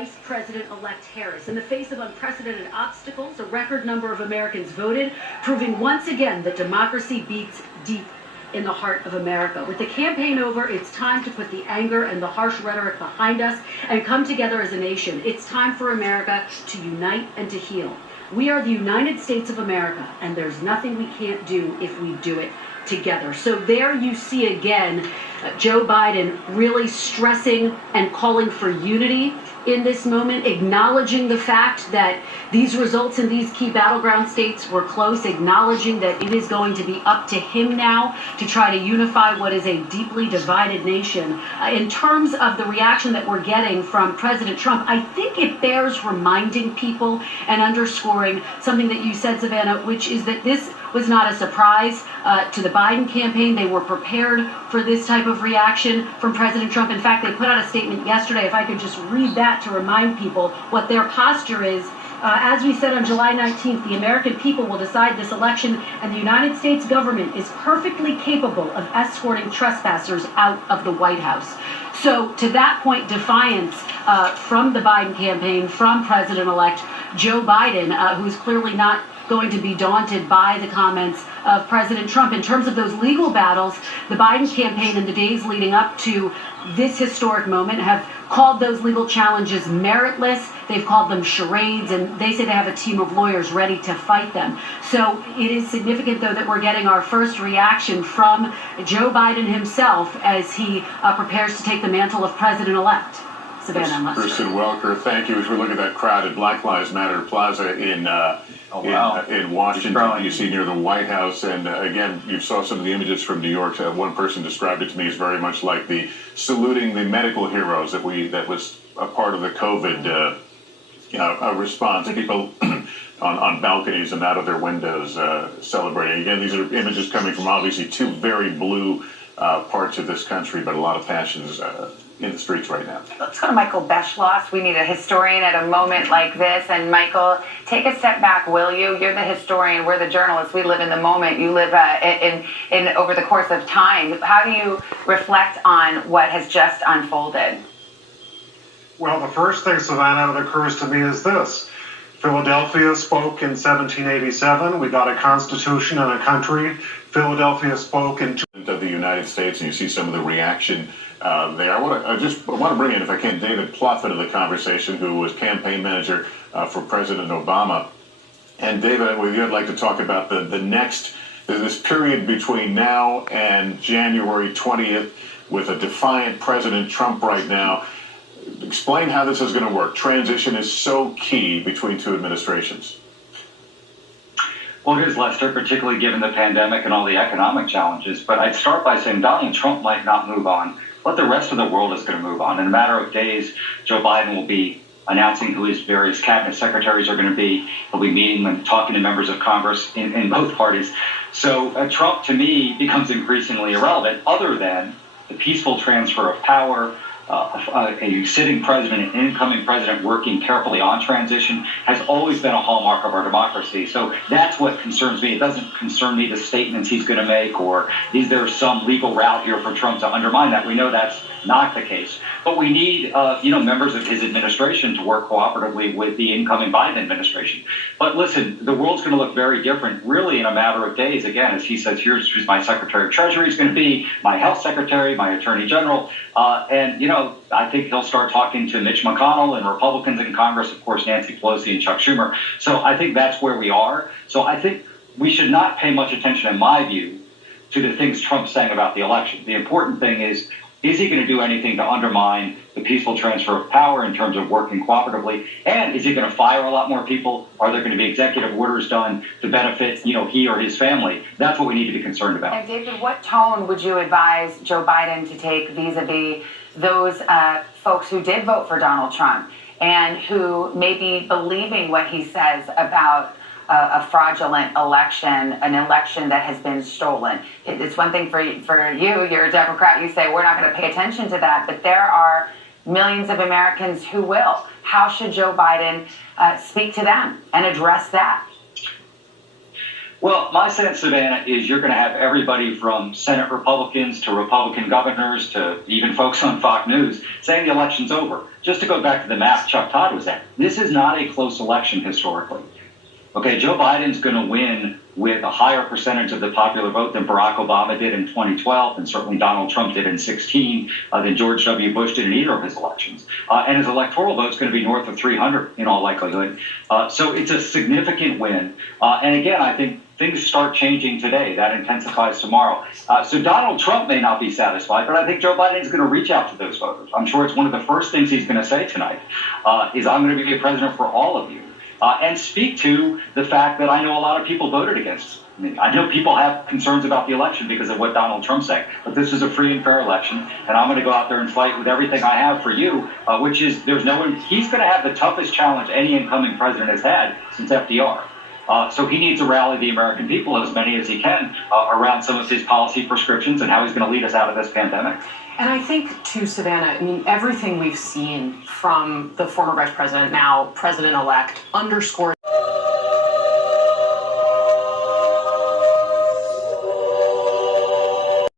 Vice President-elect Harris. In the face of unprecedented obstacles, a record number of Americans voted, proving once again that democracy beats deep in the heart of America. With the campaign over, it's time to put the anger and the harsh rhetoric behind us and come together as a nation. It's time for America to unite and to heal. We are the United States of America, and there's nothing we can't do if we do it together. So there you see again Joe Biden really stressing and calling for unity in this moment, acknowledging the fact that these results in these key battleground states were close, acknowledging that it is going to be up to him now to try to unify what is a deeply divided nation. In terms of the reaction that we're getting from President Trump, I think it bears reminding people and underscoring something that you said, Savannah, which is that this was not a surprise to the Biden campaign. They were prepared for this type of reaction from President Trump. In fact, they put out a statement yesterday, if I could just read that to remind people what their posture is. As we said on July 19th, the American people will decide this election, and the United States government is perfectly capable of escorting trespassers out of the White House. So to that point, defiance from the Biden campaign, from President-elect Joe Biden, who's clearly not going to be daunted by the comments of President Trump. In terms of those legal battles, the Biden campaign in the days leading up to this historic moment have called those legal challenges meritless. They've called them charades, and they say they have a team of lawyers ready to fight them. So it is significant, though, that we're getting our first reaction from Joe Biden himself as he prepares to take the mantle of president-elect. Savannah. Kristen Welker, thank you. As we look at that crowded Black Lives Matter Plaza in Washington, D.C. near the White House, and again, you saw some of the images from New York. One person described it to me as very much like the saluting the medical heroes that was a part of the COVID response. People on balconies and out of their windows celebrating. Again, these are images coming from obviously two very blue parts of this country, but a lot of passions in the streets right now. Let's go to Michael Beschloss. We need a historian at a moment like this. And Michael, take a step back, will you? You're the historian. We're the journalists. We live in the moment. You live in over the course of time. How do you reflect on what has just unfolded? Well, the first thing, Savannah, that occurs to me is this. Philadelphia spoke in 1787. We got a constitution and a country. Philadelphia spoke in of the United States, and you see some of the reaction there. I want to bring in, if I can, David Plouffe into the conversation, who was campaign manager for President Obama. And David, I'd like to talk about this period between now and January 20th with a defiant President Trump right now. Explain how this is going to work. Transition is so key between two administrations. Well, it is, Lester, particularly given the pandemic and all the economic challenges. But I'd start by saying Donald Trump might not move on, but the rest of the world is going to move on. In a matter of days, Joe Biden will be announcing who his various cabinet secretaries are going to be. He'll be meeting and talking to members of Congress in both parties. So Trump, to me, becomes increasingly irrelevant, other than the peaceful transfer of power. A sitting president, an incoming president working carefully on transition has always been a hallmark of our democracy. So that's what concerns me. It doesn't concern me the statements he's going to make, or is there some legal route here for Trump to undermine that? We know that's not the case. But we need, members of his administration to work cooperatively with the incoming Biden administration. But listen, the world's going to look very different really in a matter of days. Again, as he says, here's who my Secretary of Treasury is going to be, my Health Secretary, my Attorney General. I think he'll start talking to Mitch McConnell and Republicans in Congress, of course, Nancy Pelosi and Chuck Schumer. So I think that's where we are. So I think we should not pay much attention, in my view, to the things Trump's saying about the election. The important thing is he going to do anything to undermine the peaceful transfer of power in terms of working cooperatively? And is he going to fire a lot more people? Are there going to be executive orders done to benefit, he or his family? That's what we need to be concerned about. And David, what tone would you advise Joe Biden to take vis-a-vis those folks who did vote for Donald Trump and who may be believing what he says about a fraudulent election, an election that has been stolen? It's one thing for you, you're a Democrat, you say we're not going to pay attention to that, but there are millions of Americans who will. How should Joe Biden speak to them and address that? Well, my sense, Savannah, is you're going to have everybody from Senate Republicans to Republican governors to even folks on Fox News saying the election's over. Just to go back to the math Chuck Todd was at, this is not a close election historically. Okay, Joe Biden's going to win with a higher percentage of the popular vote than Barack Obama did in 2012, and certainly Donald Trump did in 2016, than George W. Bush did in either of his elections. And his electoral vote's going to be north of 300 in all likelihood. So it's a significant win. And again, I think things start changing today. That intensifies tomorrow. So Donald Trump may not be satisfied, but I think Joe Biden is going to reach out to those voters. I'm sure it's one of the first things he's going to say tonight is I'm going to be a president for all of you. And speak to the fact that I know a lot of people voted against me. I know people have concerns about the election because of what Donald Trump said, but this is a free and fair election, and I'm going to go out there and fight with everything I have for you, which is he's going to have the toughest challenge any incoming president has had since FDR. So he needs to rally the American people, as many as he can, around some of his policy prescriptions and how he's going to lead us out of this pandemic. And I think, too, Savannah, I mean, everything we've seen from the former vice president, now president-elect, underscores